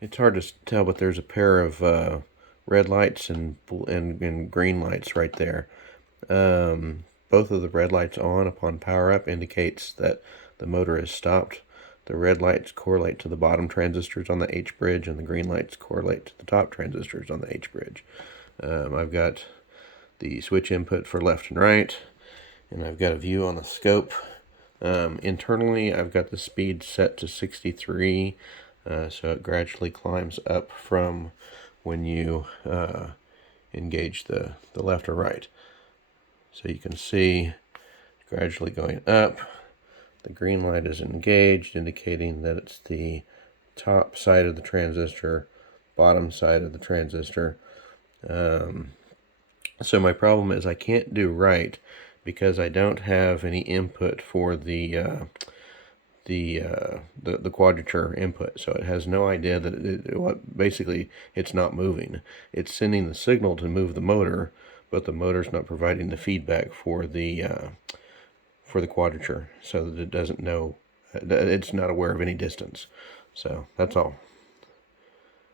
It's hard to tell, but there's a pair of red lights and green lights right there. Both of the red lights on upon power up indicates that the motor is stopped. The red lights correlate to the bottom transistors on the H bridge, and the green lights correlate to the top transistors on the H bridge. I've got the switch input for left and right, and I've got a view on the scope. Internally, I've got the speed set to 63, so it gradually climbs up from when you engage the left or right. So you can see gradually going up. The green light is engaged, indicating that it's the top side of the transistor, bottom side of the transistor. So my problem is I can't do right because I don't have any input for the quadrature input, so it has no idea that basically it's not moving. It's sending the signal to move the motor, but the motor's not providing the feedback for the quadrature, so that it doesn't know, it's not aware of any distance. So that's all.